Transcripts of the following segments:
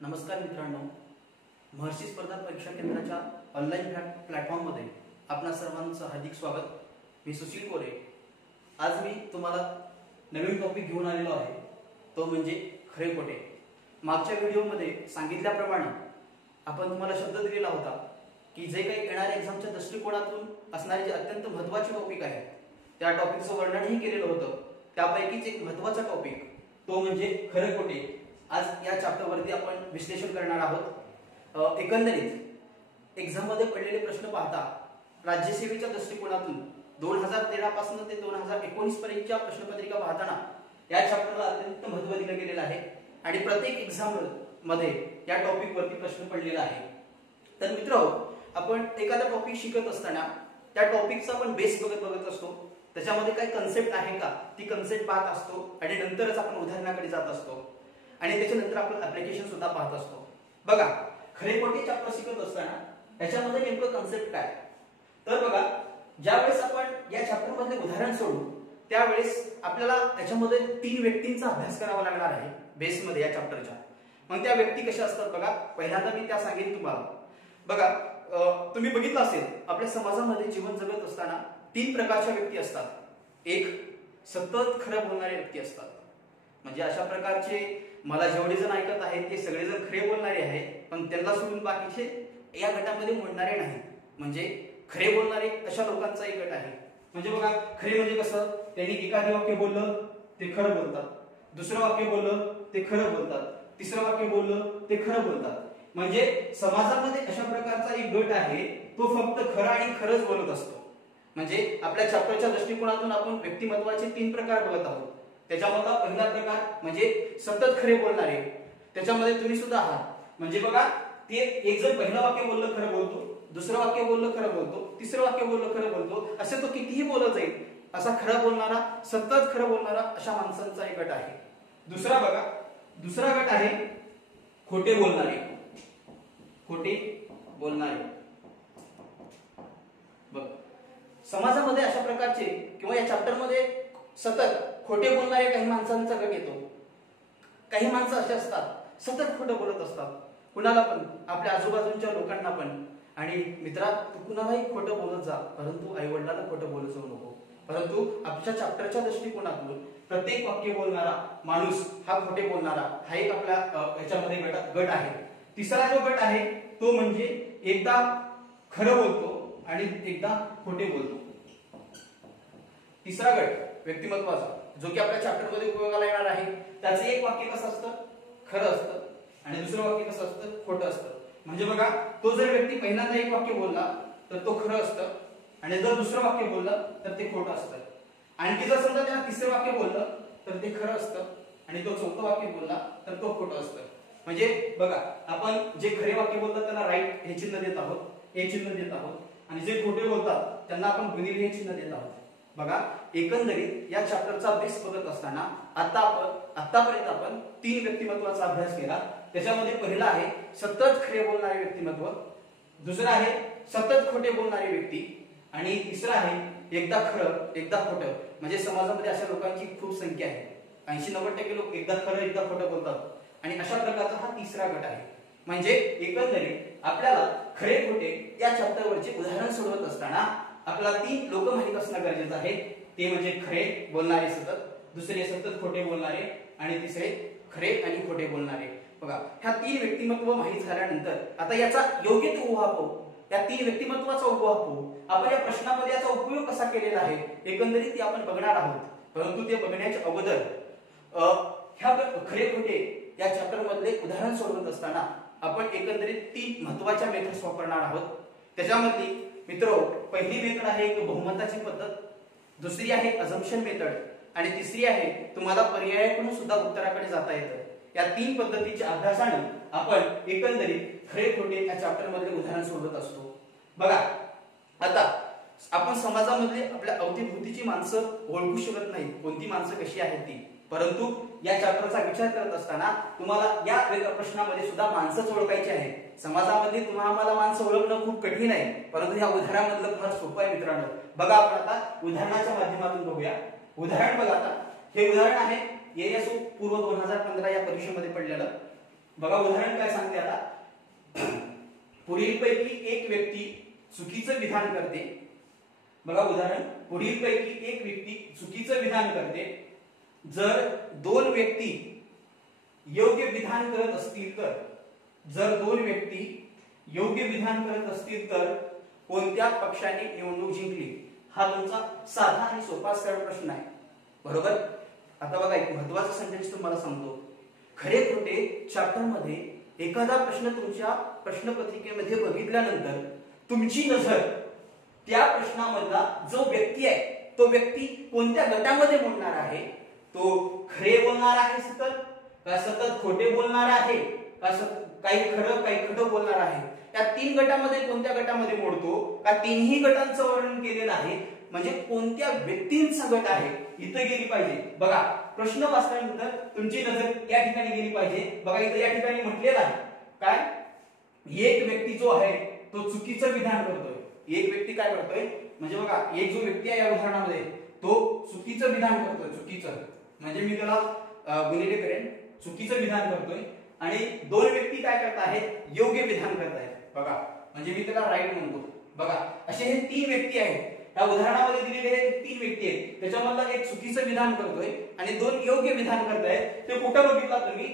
नमस्कार मित्रांनो, महर्षी स्पर्धा परीक्षा केंद्राच्या ऑनलाईन प्लॅटफॉर्ममध्ये आपणा सर्वांचं हार्दिक स्वागत। मी सुशील कोरे। आज मी तुम्हाला नवीन टॉपिक घेऊन आलेलो आहे, तो म्हणजे खरे खोटे। मागच्या व्हिडिओमध्ये सांगितल्याप्रमाणे आपण तुम्हाला शब्द दिलेला होता की जे काही येणाऱ्या एक्झामच्या दृष्टिकोनातून असणारे जे अत्यंत महत्त्वाचे टॉपिक आहेत त्या टॉपिकचं वर्णनही केलेलं होतं। त्यापैकीच एक महत्त्वाचा टॉपिक तो म्हणजे खरे खोटे। आज या चॅप्टर वरती आपण विश्लेषण करणार आहोत। एकंदरीत एक्झाम मध्ये पडलेले प्रश्न पाहता राज्यसेवेच्या दृष्टिकोनातून 2013 पासून ते 2019 पर्यंतच्या प्रश्नपत्रिका पाहताना या चॅप्टरला अत्यंत महत्त्व दिलं गेलेलं आहे आणि प्रत्येक एक्झाम मध्ये या टॉपिक वरती प्रश्न पडलेला आहे। तर मित्रांनो, आपण एखादा टॉपिक शिकत असताना त्या टॉपिकचा आपण बेस बघत असतो, त्याच्यामध्ये काय कन्सेप्ट आहे का ती कन्सेप्ट पाहत असतो आणि नंतरच आपण उदाहरणाकडे जात असतो आणि त्याच्यानंतर आपण ऍप्लिकेशन सुद्धा पाहत असतो। बघा, खरे खोटे चॅप्टर शिकत असताना त्याच्यामध्ये नेमकं कन्सेप्ट काय, तर बघा ज्यावेळेस आपण या चॅप्टर मधले उदाहरण सोडू त्यावेळेस आपल्याला त्याच्यामध्ये 3 व्यक्तींचा अभ्यास करावा लागणार आहे बेस मध्ये या चॅप्टरच्या। मग त्या व्यक्ती कशा असतात बघा, पहिल्यांदा मी त्या सांगेन तुम्हाला। बघा, तुम्ही बघितलं असेल आपल्या समाजामध्ये जीवन जगत असताना 3 प्रकारच्या व्यक्ती असतात। एक सतत खरं बोलणारे व्यक्ती असतात, म्हणजे अशा प्रकारचे मला जेवढे जण ऐकत आहेत ते सगळेजण खरे बोलणारे आहेत, पण त्यांना सोडून बाकीचे या गटामध्ये मोडणारे नाही, म्हणजे खरे बोलणारे अशा लोकांचा एक गट आहे। म्हणजे बघा, खरे म्हणजे कसं, त्यांनी एखादे वाक्य बोललं ते खरं बोलतात, दुसरं वाक्य बोललं ते खरं बोलतात, तिसरं वाक्य बोललं ते खरं बोलतात। म्हणजे समाजामध्ये अशा प्रकारचा एक गट आहे, तो फक्त खरं आणि खरंच बोलत असतो। म्हणजे आपल्या चॅप्टरच्या दृष्टिकोनातून आपण व्यक्तिमत्वाचे 3 प्रकार बघत आहोत। त्याच्यामधला पहिला प्रकार म्हणजे सतत खरे बोलणारे, त्याच्यामध्ये तुम्ही सुद्धा आहात। म्हणजे बघा, ते एक जण पहिलं वाक्य बोललं खरं बोलतो, दुसरं वाक्य बोललं खरं बोलतो, तिसरं वाक्य बोललं खरं बोलतो, असे तो कितीही बोलत जाईल असा खरं बोलणारा, सतत खरं बोलणारा अशा माणसांचा एक गट आहे। दुसरा बघा, दुसरा गट आहे खोटे बोलणारे। खोटे बोलणारे बघ, समाजामध्ये अशा प्रकारचे किंवा या चॅप्टर मध्ये सतत खोटे बोलणारे काही माणसांचा गट येतो। काही माणसं असे असतात सतत खोटं बोलत असतात, कुणाला पण, आपल्या आजूबाजूच्या लोकांना पण। आणि मित्रा, तू कुणालाही खोटं बोलत जा, परंतु आई वडिलांना खोटं बोलत जाऊ नको। परंतु आपल्या चॅप्टरच्या दृष्टिकोनातून प्रत्येक वाक्य बोलणारा माणूस हा खोटे बोलणारा हा एक आपल्या याच्यामध्ये गट आहे। तिसरा जो गट आहे तो म्हणजे एकदा खरं बोलतो आणि एकदा खोटे बोलतो। तिसरा गट व्यक्तिमत्वाचा, जो की आपल्या चॅप्टर मध्ये उपयोगाला येणार आहे, त्याचं एक वाक्य कसं असतं, खरं असतं, आणि दुसरं वाक्य कसं असतं, खोटं असतं। म्हणजे बघा, तो जर व्यक्ती पहिल्यांदा एक वाक्य बोलला तर तो खरं असतं, आणि जर दुसरं वाक्य बोललं तर ते खोटं असतं। आणखी जर समजा त्याने तिसरं वाक्य बोललं तर ते खरं असतं, आणि तो चौथं वाक्य बोलला तर तो खोटं असतं। म्हणजे बघा, आपण जे खरे वाक्य बोलतात त्यांना राईट हे चिन्ह देत आहोत, हे चिन्ह देत आहोत, आणि जे खोटे बोलतात त्यांना आपण गुणिले हे चिन्ह देत आहोत। बघा, एकंदरीत या चॅप्टरचा बेस बघत असताना आतापर्यंत आपण 3 व्यक्तिमत्वाचा अभ्यास केला। त्याच्यामध्ये पहिला आहे सतत खरे बोलणारे व्यक्तिमत्व, दुसरा आहे सतत खोटे बोलणारे व्यक्ती, आणि तिसरा आहे एकदा खरं एकदा खोटं। म्हणजे समाजामध्ये अशा लोकांची खूप संख्या आहे, 80-90% लोक एकदा खरं एकदा खोटं बोलतात, आणि अशा प्रकारचा हा तिसरा गट आहे। म्हणजे एकंदरीत आपल्याला खरे खोटे या चॅप्टरवरचे उदाहरण सोडवत असताना आपल्याला 3 लोक माहित असणं गरजेचं आहे। ते म्हणजे खरे बोलणारे सतत, दुसरे सतत खोटे बोलणारे, आणि तिसरे खरे आणि खोटे बोलणारे। बघा, ह्या 3 व्यक्तिमत्व माहित झाल्यानंतर आता याचा योग्य तो उहापोह, या 3 व्यक्तिमत्वाचा उहापोह आपण या प्रश्नामध्ये याचा उपयोग कसा केलेला आहे एकंदरीत ते आपण बघणार आहोत। परंतु ते बघण्याच्या अगोदर ह्या खरे खोटे या चॅप्टर मधले उदाहरण सोडवत असताना आपण एकंदरीत 3 महत्त्वाच्या मेथड्स वापरणार आहोत। त्याच्यामधली मित्रो, पहिली मेथड आहे बहुमताची पद्धत, दुसरी आहे अझम्पशन मेथड, आणि तिसरी आहे तुम्हाला पर्यायाकडून सुद्धा उत्तराकडे जाता येतं। या 3 पद्धतीच्या अभ्यासाने आपण एकंदरीत खरे खोटे या चॅप्टर मधले उदाहरण सोडवत असतो। बघा, आता आपण समाजामध्ये आपल्या अवतीभोवतीची माणसं ओळखू शकत नाही, कोणती माणसं कशी आहेत ती, परंतु या चॅप्टरचा विचार करत असताना तुम्हाला या प्रश्नामध्ये सुद्धा माणसंच ओळखायची आहे। समाजामध्ये तुम्हाला माणसं ओळखणं खूप कठीण आहे, परंतु या उदाहरणामधलं फार सोपं आहे मित्रांनो। बघा, आपण आता उदाहरणाच्या माध्यमातून बघूया। उदाहरण बघा, आता हे उदाहरण आहे ASO पूर्व 2015 या परीक्षेमध्ये पडलेलं। बघा उदाहरण काय सांगते आता, पुढीलपैकी एक व्यक्ती चुकीचं विधान करते. बघा उदाहरण, पुढीलपैकी एक व्यक्ती चुकीचं विधान करते. जर दोन व्यक्ती योग्य विधान करत असतील तर, जर दोन व्यक्ती योग्य विधान करत असतील तर कोणत्या पक्षाने निवडणूक जिंकली? हा तुमचा साधा आणि सोपा सरळ प्रश्न आहे. बरोबर. आता बघा एक महत्त्वाचा सेंटेन्स तुम्हाला सांगतो. खरे खोटे चॅप्टर मध्ये एखादा प्रश्न तुमच्या प्रश्नपत्रिकेमध्ये बघितल्यानंतर तुमची नजर त्या प्रश्नामधला जो व्यक्ती आहे तो व्यक्ती कोणत्या गटामध्ये मोडणार आहे? तो खरे बोलणार आहे सतत, का सतत खोटे बोलणार आहे, का काही खरं काही खोटं बोलणार आहे? या तीन गटामध्ये कोणत्या गटामध्ये मोडतो? का तिन्ही गटांचं वर्णन केलेलं आहे, म्हणजे कोणत्या व्यक्तींचा गट आहे इथं गेली पाहिजे. बघा प्रश्न वाचल्यानंतर तुमची नजर या ठिकाणी गेली पाहिजे. बघा इथं या ठिकाणी म्हटलेलं आहे काय, एक व्यक्ती जो आहे तो चुकीचं विधान करतोय. एक व्यक्ती काय करतोय म्हणजे बघा एक जो व्यक्ती आहे या उदाहरणामध्ये तो चुकीचं विधान करतोय. चुकीचं म्हणजे मी त्याला गुन्हेगार करेन, चुकीचं विधान करतोय. आणि दोन व्यक्ती काय करत आहेत? योग्य विधान करत आहेत. बघा म्हणजे मी त्याला राईट म्हणतो. बघा असे हे तीन व्यक्ती आहेत. या उदाहरणामध्ये दिलेले हे तीन व्यक्ती आहेत, त्याच्यामधला एक चुकीचं विधान करतोय आणि दोन योग्य विधान करतायत. ते कुठं बघितला तुम्ही?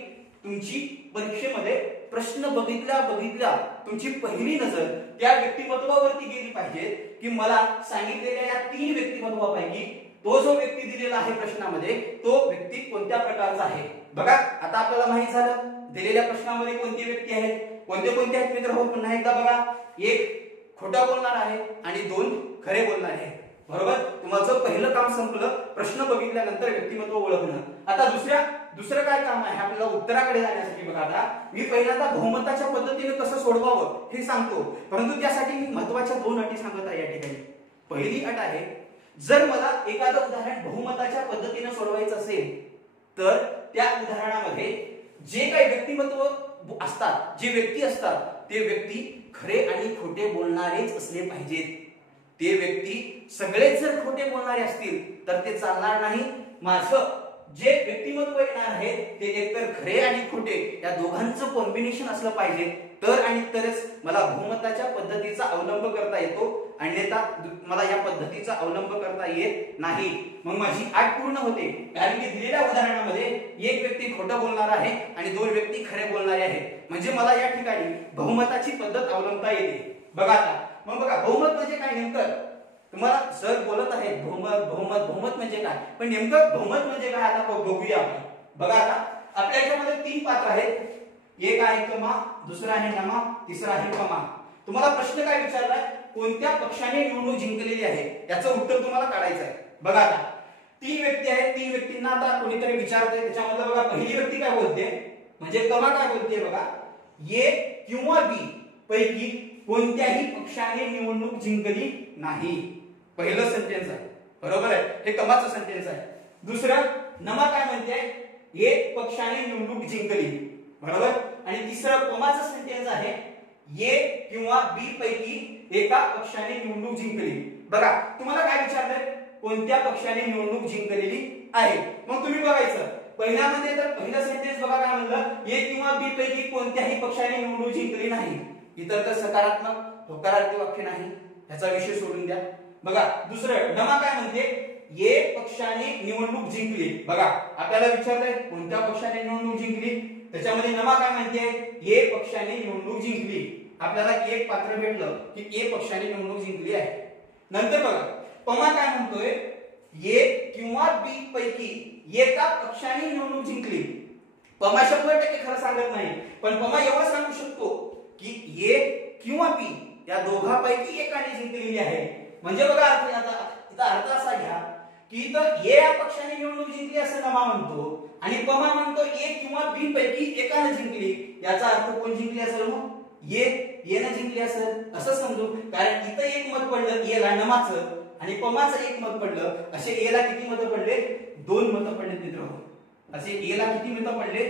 तुमची परीक्षेमध्ये प्रश्न बघितल्या तुमची पहिली नजर त्या व्यक्तिमत्वावरती गेली पाहिजे की मला सांगितलेल्या या तीन व्यक्तिमत्वापैकी तो जो व्यक्ती दिलेला आहे प्रश्नामध्ये तो व्यक्ती कोणत्या प्रकारचा आहे. बघा आता आपल्याला माहित झालं दिलेल्या प्रश्नामध्ये कोणती व्यक्ती आहेत, कोणते आहेत मित्र हो. पुन्हा एकदा बघा, एक खोटा बोलणार आहे आणि दोन खरे बोलणार आहे. बरोबर. तुमचं पहिलं काम संपलं, प्रश्न बघितल्यानंतर व्यक्तिमत्व ओळखणं. आता दुसरं काय काम आहे आपल्याला उत्तराकडे जाण्यासाठी? बघा आता मी पहिल्यांदा बहुमताच्या पद्धतीने कसं सोडवावं हे सांगतो, परंतु त्यासाठी मी महत्त्वाच्या दोन अटी सांगत आहे या ठिकाणी. पहिली अट आहे, जर मला एखादं उदाहरण बहुमताच्या पद्धतीने सोडवायचं असेल तर त्या उदाहरणामध्ये जे काही व्यक्तिमत्व असतात, जे व्यक्ती असतात ते व्यक्ती खरे आणि खोटे बोलणारेच असले पाहिजेत. ते व्यक्ती सगळेच जर खोटे बोलणारे असतील तर ते चालणार नाही. माझं जे व्यक्तिमत्व येणार आहे ते एकतर खरे आणि खोटे या दोघांचं कॉम्बिनेशन असलं पाहिजे, तर आणि तरच मला बहुमताच्या पद्धतीचा अवलंब करता येतो, अन्यथा मला या पद्धतीचा अवलंब करता येत नाही. मग माझी अट पूर्ण होते, कारण की दिलेल्या उदाहरणामध्ये एक व्यक्ती खोटं बोलणार आहे आणि दोन व्यक्ती खरे बोलणारे आहेत, म्हणजे मला या ठिकाणी बहुमताची पद्धत अवलंबता येते. बघा आता मग बघा बहुमत म्हणजे काय नेमकं? तुम्हाला सर बोलत आहेत बहुमत म्हणजे काय, पण नेमकं बहुमत म्हणजे काय आता बघूया आपण. बघा आता आपल्या याच्यामध्ये तीन पात्र आहेत, एक आहे कमा, दुसरा आहे नमा, तिसरा आहे पमा. तुम्हाला प्रश्न काय विचारलाय? कोणत्या पक्षाने निवडणूक जिंकलेली आहे याचं उत्तर तुम्हाला काढायचं आहे. बघा आता तीन व्यक्ती आहेत, तीन व्यक्तींना आता कोणीतरी विचारतंय, त्याच्यामध्ये बघा पहिली व्यक्ती काय बोलते म्हणजे कमा काय बोलते? बघा ए किंवा बी पैकी कोणत्याही पक्षाने निवडणूक जिंकली नाही. पहिलं सेंटेन्स आहे. बरोबर आहे, हे कमाचं सेंटेन्स आहे. दुसरं नमा काय म्हणते? एक पक्षाने निवडणूक जिंकली. बरोबर. आणि तिसरं पमाचं सेंटेन्स आहे ए किंवा बी पैकी एका पक्षाने निवडणूक जिंकली. बघा तुम्हाला काय विचारलंय? कोणत्या पक्षाने निवडणूक जिंकलेली आहे. मग तुम्ही बघायचं पहिल्यामध्ये तर पहिलं सेंटेन्स बघा काय म्हणलं, ए किंवा बी पैकी कोणत्याही पक्षाने निवडणूक जिंकली नाही. इतर तर सकारात्मक होकारार्थी वाक्य नाही, ह्याचा विषय सोडून द्या. बघा दुसरं नमा काय म्हणते? ए पक्षाने निवडणूक जिंकली. बघा आपल्याला विचारलंय कोणत्या पक्षाने निवडणूक जिंकली, त्याच्यामध्ये नमा काय म्हणते? ए पक्षाने निवडणूक जिंकली. आपल्याला एक पात्र भेटलं की ए पक्षाने निवडणूक जिंकली आहे. नंतर बघा पमा काय म्हणतोय? ए किंवा बी पैकी एका पक्षाने निवडणूक जिंकली. पमा 100% खरं सांगत नाही, पण पमा एवढं सांगू शकतो की ए किंवा बी या दोघांपैकी एकाने जिंकलेली आहे. म्हणजे बघा अर्थ असा घ्या की इथं ए या पक्षाने निवडणूक जिंकली असं नमा म्हणतो आणि पमा म्हणतो ए किंवा बी पैकी एकाने जिंकली. याचा अर्थ कोण जिंकली असेल? मग एनं जिंकली असेल असं समजू, कारण इथं एक मत पडलं एला नमाचं आणि पमाचं एक मत पडलं. असे एला किती मत पडले? 2 मत पडले मित्रांनो. असे एला किती मत पडले?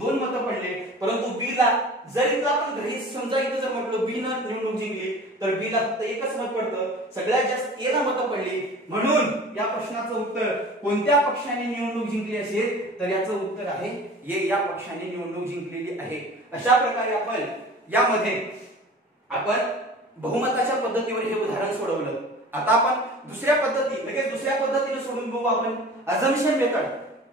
2 मत पडले. परंतु बी ला जर इथं आपण घरी समजा इथं जर म्हटलं बी न निवडणूक जिंकली तर बी ला फक्त एकच मत पडतं, सगळ्यात जास्त ए ला मत पडली. म्हणून या प्रश्नाचं उत्तर कोणत्या पक्षाने निवडणूक जिंकली असेल तर याचं उत्तर आहे ए या पक्षाने निवडणूक जिंकलेली आहे. अशा प्रकारे यामध्ये आपण बहुमताच्या पद्धतीवर हे उदाहरण सोडवलं. आता आपण दुसऱ्या पद्धतीने सोडून बघू. आपण अझम्पशन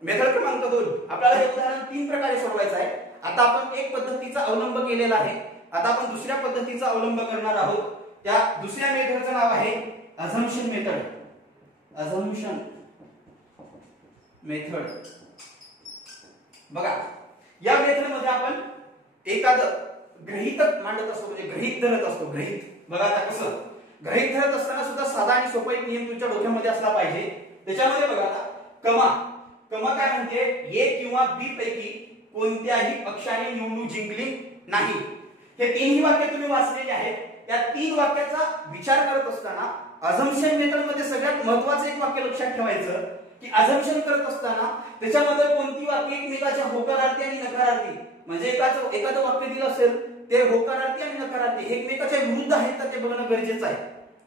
मेथड क्रमांक 2. आपल्याला हे उदाहरण 3 प्रकारे सोडवायचं आहे. आता आपण एक पद्धतीचा अवलंब केलेला आहे. आता आपण दुसऱ्या पद्धतीचा अवलंब करणार आहोत. त्या दुसऱ्या मेथडचं नाव आहे अझम्पशन मेथड. बघा, या मेथडमध्ये आपण एखादं गृहीतक मांडत असतो, म्हणजे गृहीत धरत असतो. बघा आता कसं गृहीत धरत असताना सुद्धा साधा आणि सोपा एक नियम तुमच्या डोक्यामध्ये असला पाहिजे. त्याच्यामध्ये बघा आता कमा काय म्हणते, ए किंवा बी पैकी कोणत्याही पक्षाने निवडणूक जिंकली नाही. हे 3ही वाक्य तुम्ही वाचलेली आहेत. या 3 वाक्याचा विचार करत असताना अझम्पशन मेथड मध्ये सगळ्यात महत्त्वाचं एक वाक्य लक्षात ठेवायचं की अझम्पशन करत असताना त्याच्यामध्ये कोणती वाक्य एकमेकाच्या होकारार्थी आणि नकारार्थी, म्हणजे एखादं वाक्य दिलं असेल ते होकारार्थी आणि नकारार्थी एकमेकाच्या विरुद्ध आहेत तर ते बघणं गरजेचं आहे.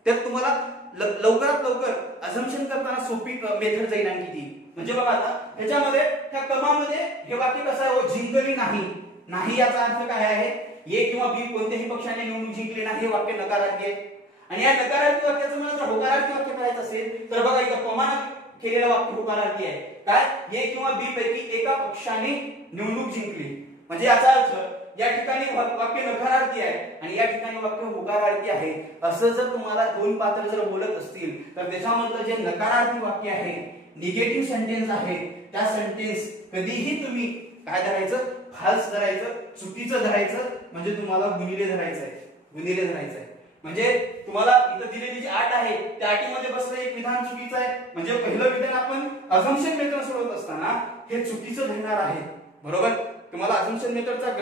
तर तुम्हाला लवकरात लवकर अझम्पशन करताना सोपी मेथड जाईल आणखी ती. म्हणजे बघा आता ह्याच्यामध्ये त्या कमामध्ये हे वाक्य कसं आहे, जिंकली नाही याचा अर्थ काय आहे, ए किंवा बी कोणत्याही पक्षाने निवडणूक जिंकली नाही हे वाक्य नकारार्थी आहे. आणि या नकारार्थी वाक्याचं मला जर होकारार्थी वाक्य करायचं असेल तर बघा इथं कमानं केलेलं वाक्य होकारार्थी आहे. काय, ए किंवा बी पैकी एका पक्षाने निवडणूक जिंकली, म्हणजे याचा अर्थ या ठिकाणी वाक्य नकारार्थी आहे आणि या ठिकाणी वाक्य होकारार्थी आहे. असं जर तुम्हाला 2 पात्र जर बोलत असतील तर त्याच्यामधलं जे नकारार्थी वाक्य आहे, निगेटिव्ह सेंटेन्स आहे, त्या सेंटेन्स कधीही तुम्ही काय धरायचं, फाल्स धरायचं, चुकीचं धरायचं, म्हणजे तुम्हाला गुणिले धरायचं आहे. म्हणजे तुम्हाला इथं दिलेली जी अट आहे त्या अटीमध्ये बसलं एक विधान चुकीचं आहे, म्हणजे पहिलं विधान आपण अझम्पशन मेथड सोडवत असताना हे चुकीचं धरणार आहे. बरोबर. तुम्हाला अझम्पशन मेथडचा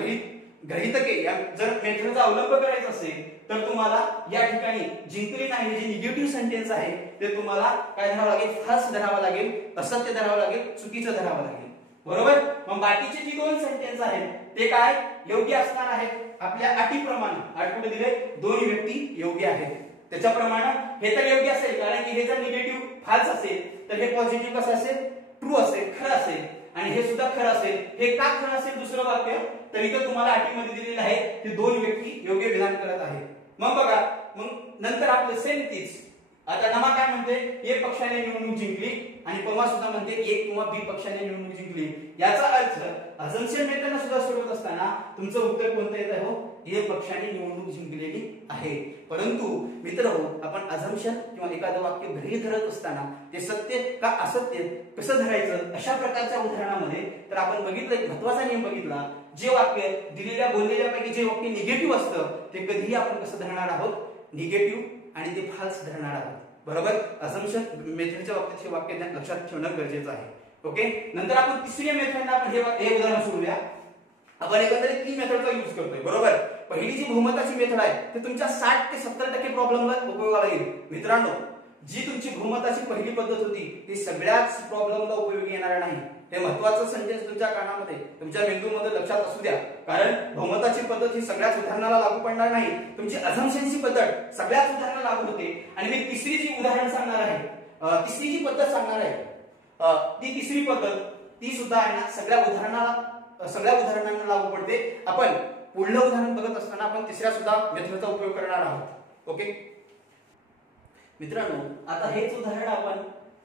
गृहीतके जर मेथडचा अवलंब करायचा असेल तर तुम्हाला या ठिकाणी जिंकली नाही जे निगेटिव्ह सेंटेन्स आहे ते तुम्हाला काय धरावं लागेल, फाल्स धरावं लागेल, असत्य धरावं लागेल, चुकीचं धरावं लागेल. बरोबर. मग बाकीचे जी 2 सेंटेन्स आहेत ते काय योग्य असणार आहेत आपल्या अटीप्रमाणे. अट कुठे दिले, 2 व्यक्ती योग्य आहेत त्याच्याप्रमाणे हे तर योग्य असेल, कारण की हे जर निगेटिव्ह फाल्स असेल तर हे पॉझिटिव्ह कसं असेल, ट्रू असेल, खरं असेल. आणि हे सुद्धा खरं असेल. हे का खरं असेल दुसरं वाक्य, तर इथं तुम्हाला अटीमध्ये दिलेलं आहे की 2 व्यक्ती योग्य विधान करत आहेत. मग बघा, मग नंतर आपलं सेम तीच. आता नमा काय म्हणते, ए पक्षाने निवडणूक जिंकली आणि पमा सुद्धा म्हणते ए किंवा बी पक्षाने निवडणूक जिंकली. याचा अर्थ अझम्पशन मेथडला सुद्धा सोडवत असताना तुमचं उत्तर कोणतं येत आहे, हो, ए पक्षाने निवडणूक जिंकलेली आहे. परंतु मित्रहो, आपण अझम्पशन किंवा एखादं वाक्य गृहीत धरत असताना ते सत्य का असत्य कसं धरायचं, अशा प्रकारच्या उदाहरणामध्ये तर आपण बघितलं एक महत्त्वाचा नियम बघितला. जे वाक्य दिलेल्या बोललेल्यापैकी जे वाक्य निगेटिव्ह असतं ते कधीही आपण कसं धरणार आहोत, निगेटिव्ह आणि ते फाल्स धरणार आहोत. बरोबर. अझम्पशन मेथडच्या बाबतीत हे वाक्य लक्षात ठेवणं गरजेचं आहे. ओके. नंतर आपण तिसऱ्या मेथडला आपण हे उदाहरण सोडूया. आपण एकंदरीत 3 मेथडचा यूज करतोय. बरोबर. पहिली जी बहुमताची मेथड आहे ते तुमच्या 60 ते 70% प्रॉब्लेमला उपयोगाला येईल. मित्रांनो, जी तुमची बहुमताची पहिली पद्धत होती ती सगळ्याच प्रॉब्लेमला उपयोगी येणार नाही. हे महत्त्वाचं सेंटेन्स तुमच्या कानामध्ये, तुमच्या मेंदूमध्ये लक्षात असू द्या. कारण बहुमताची पद्धत ही सगळ्याच उदाहरणाला लागू पडणार नाही. तुमची अझम्पशनची पद्धत सगळ्याच उदाहरणाला लागू होते. आणि मी तिसरी जी उदाहरण सांगणार आहे, तिसरी जी पद्धत सांगणार आहे ती तिसरी पद्धत ती सुद्धा आहे ना सगळ्या उदाहरणांना लागू पडते. आपण पुढलं उदाहरण बघत असताना आपण तिसऱ्या सुद्धा मेथडचा उपयोग करणार आहोत. ओके मित्रांनो, आता हेच उदाहरण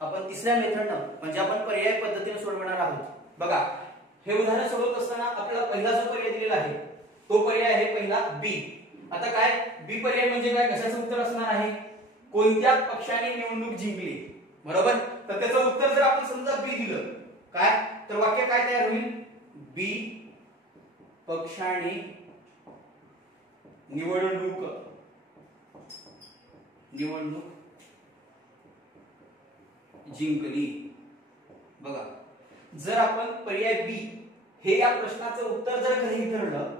आपण तिसऱ्या मेथडनं म्हणजे आपण पर्याय पद्धतीने सोडवणार आहोत. बघा, हे उदाहरण सोडवत असताना आपल्याला पहिला जो पर्याय दिलेला आहे तो पर्याय आहे पहिला बी. आता काय बी पर्याय म्हणजे काय, कशाचं उत्तर असणार आहे, कोणत्या पक्षाने निवडणूक जिंकली. बरोबर. तर त्याचं उत्तर जर आपण समजा बी दिलं काय, तर वाक्य काय तयार होईल, बी पक्षाने निवडणूक जिंकली. बघा, जर आपण पर्याय बी हे या प्रश्नाचं उत्तर जर कधी ठरलं,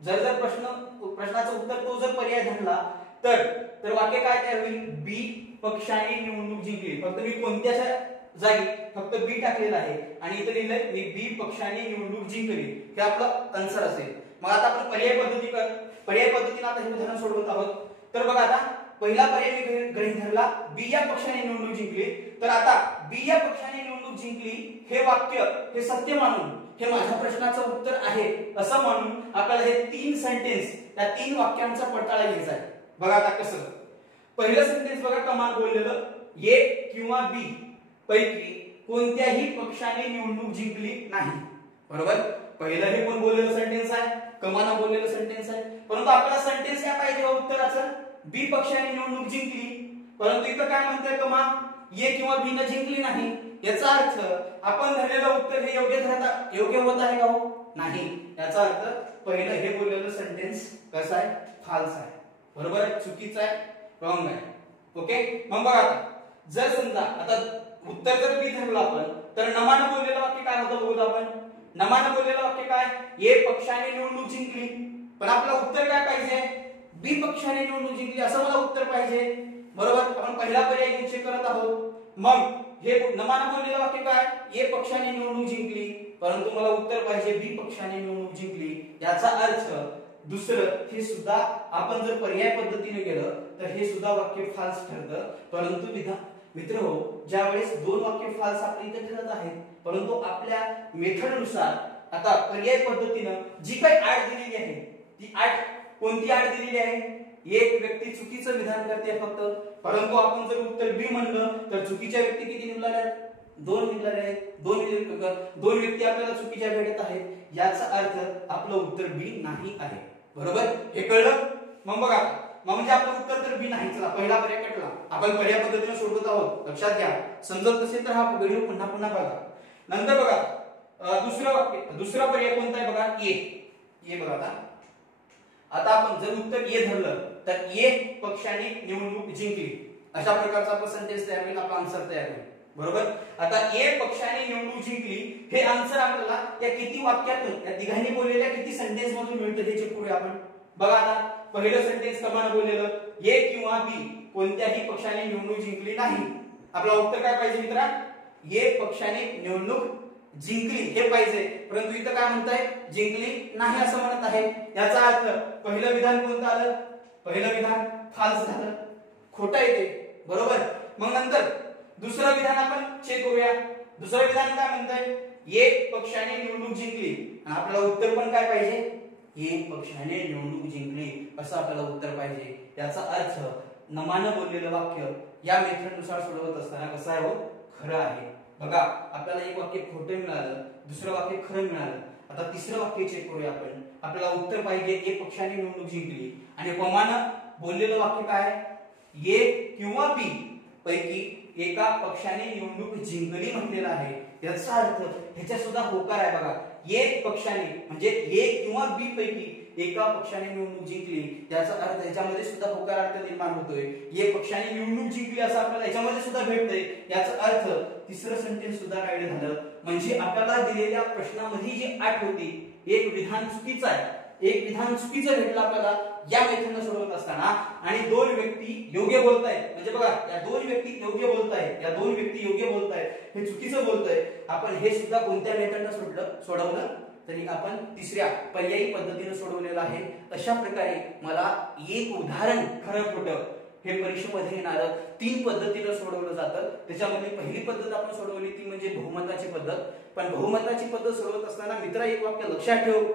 जर प्रश्नाचं उत्तर तो जर पर्याय धरला तर वाक्य काय तयार होईल, बी पक्षाने निवडणूक जिंकली. फक्त मी कोणत्याच्या जागी फक्त बी टाकलेला आहे आणि इथे लिहिलंय मी बी पक्षाने निवडणूक जिंकली, हे आपलं आन्सर असेल. मग आता आपण पर्याय पद्धतीने आता हे उदाहरण सोडवत आहोत. तर बघा, आता पहिला पर्याय मी गृहीत धरला, बी या पक्षाने निवडणूक जिंकली. तर आता बी या पक्षाने निवडणूक जिंकली हे वाक्य हे सत्य मानून हे माझ्या प्रश्नाचं उत्तर आहे असं म्हणून आपल्याला हे 3 सेंटेन्स त्या 3 वाक्यांचा पडताळा घ्यायचा आहे. बघा आता कसं. पहिलं सेंटेन्स बघा, कमाल बोललेलं ए किंवा बी पैकी कोणत्याही पक्षाने निवडणूक जिंकली नाही. बरोबर. पहिलं हे कोण बोललेलं सेंटेन्स आहे, कमाना बोललेलं सेंटेन्स आहे. परंतु आपल्याला सेंटेन्स काय पाहिजे उत्तराचं, बी पक्षाने निवडणूक जिंकली. परंतु इथं काय म्हणतंय कमा, ए किंवा बी न जिंकली नाही. याचा अर्थ आपण धरलेलं उत्तर हे योग्य होत आहे का हो, नाही. याचा अर्थ पहिलं हे बोललेलं सेंटेन्स कसं आहे, फाल्स आहे. बरोबर आहे, चुकीचं आहे, रॉंग आहे. ओके. मग बघा आता जर समजा आता उत्तर जर बी धरलं आपण तर नमानं बोललेलं वाक्य काय होतं बघू आपण. नमानं बोललेलं वाक्य काय, ए पक्षाने निवडणूक जिंकली. पण आपलं उत्तर काय पाहिजे, बी पक्षाने निवडणूक जिंकली असं मला उत्तर पाहिजे. बरोबर. आपण पहिला पर्याय चेक करत आहोत. मग हे नमानं बोललेलं वाक्य काय, ए पक्षाने निवडणूक जिंकली. परंतु मला उत्तर पाहिजे बी पक्षाने निवडणूक जिंकली. याचा अर्थ दुसरं हे सुद्धा आपण जर पर्याय पद्धतीने गेलं तर हे सुद्धा वाक्य फाल्स ठरतं. परंतु मित्र हो, ज्यावेळेस 2 वाक्य फाल्स आपल्या इथे ठरत आहेत, परंतु आपल्या मेथडनुसार आता पर्याय पद्धतीनं जी काही आठ दिलेली आहे ती आठ कोणती आठ दिलेली आहे, एक व्यक्ती चुकीचं विधान करते फक्त. परंतु आपण जर उत्तर बी म्हणलं तर चुकीच्या व्यक्ती किती निघाल्या आहेत, 2 निघाल्या आहेत. 2 व्यक्ती आपल्याला चुकीच्या भेटत आहेत. याचा अर्थ आपलं उत्तर बी नाही आहे. बरोबर. हे कळलं. मग बघा, म्हणजे आपलं उत्तर तर बी नाही. चला पहिला पर्याय कटला. आपण पर्याय पद्धतीने सोडवत आहोत, लक्षात घ्या. समजत नसेल तर हा व्हिडिओ पुन्हा बघा. नंतर बघा दुसरा पर्याय कोणता आहे बघा, ए बघा. आता आपण जर उत्तर ए धरलं तर ए पक्षाने निवडणूक जिंकली अशा प्रकारचा आपला सेंटेन्स तयार होईल, आपला आन्सर तयार होईल. बरोबर. आता ए पक्षाने निवडणूक जिंकली हे आन्सर आपल्याला त्या किती वाक्यातून, त्या तिघांनी बोललेल्या किती सेंटेन्स मधून मिळतं हे चेक करूया आपण. बघा आता पहिलं सेंटेन्स कमाना बोललेलं ए किंवा बी कोणत्याही पक्षाने निवडणूक जिंकली नाही. आपला उत्तर काय पाहिजे मित्रा, ए पक्षाने निवडणूक जिंकली हे पाहिजे. परंतु इथं काय म्हणताय, जिंकली नाही असं म्हणत आहे. याचा अर्थ पहिलं विधान कोणतं आलं, पहिलं विधान फाल्स झालं, खोटं येते. बरोबर. मग नंतर दुसरं विधान आपण चेक करूया. दुसरं विधान काय म्हणतंय, एक पक्षाने निवडणूक जिंकली. आणि आपल्याला उत्तर पण काय पाहिजे, एक पक्षाने निवडणूक जिंकली असं आपल्याला उत्तर पाहिजे. याचा अर्थ नमानं बोललेलं वाक्य या मेथडनुसार सोडवत असताना कसं आहे, खरं आहे. बघा आपल्याला एक वाक्य खोटं मिळालं, दुसरं वाक्य खरं मिळालं. आता तिसरं वाक्य चेक करूया आपण. आपल्याला उत्तर पाहिजे एक पक्षाने निवडणूक जिंकली आणि पमानं बोललेलं वाक्य काय, ए किंवा बी पैकी एका पक्षाने निवडणूक जिंकली म्हटलेलं आहे. याचा अर्थ ह्याच्या सुद्धा होकार आहे. बघा एक पक्षाने म्हणजे ए किंवा बी पैकी एका पक्षाने निवडणूक जिंकली. याचा अर्थ ह्याच्यामध्ये सुद्धा होकार अर्थ निर्माण होतोय. एक पक्षाने निवडणूक जिंकली असं आपल्याला ह्याच्यामध्ये सुद्धा भेटतंय. याचा अर्थ तिसरं सेंटेन्स सुद्धा राईट झालं. म्हणजे आपल्याला दिलेल्या प्रश्नामध्ये जी आठ होती, एक विधान चुकीचं आहे, एक विधान चुकीचं भेटलं आपल्याला या मेथडने सोडवत असताना, आणि 2 व्यक्ती योग्य बोलतायत. म्हणजे बघा या 2 व्यक्ती योग्य बोलतायत, या 2 व्यक्ती योग्य बोलतायत, हे चुकीचं बोलतंय. आपण हे सुद्धा कोणत्या मेथडने सोडवलं तरी आपण तिसऱ्या पर्यायी पद्धतीने सोडवलेलं आहे. अशा प्रकारे मला एक उदाहरण खरं खोटं हे परीक्षेमध्ये येणारं 3 पद्धतीने सोडवलं जातं. त्याच्यामध्ये पहिली पद्धत आपण सोडवली ती म्हणजे बहुमताची पद्धत. पण बहुमताची पद्धत सोडवत असताना मित्रा एक वाक्य लक्षात ठेव,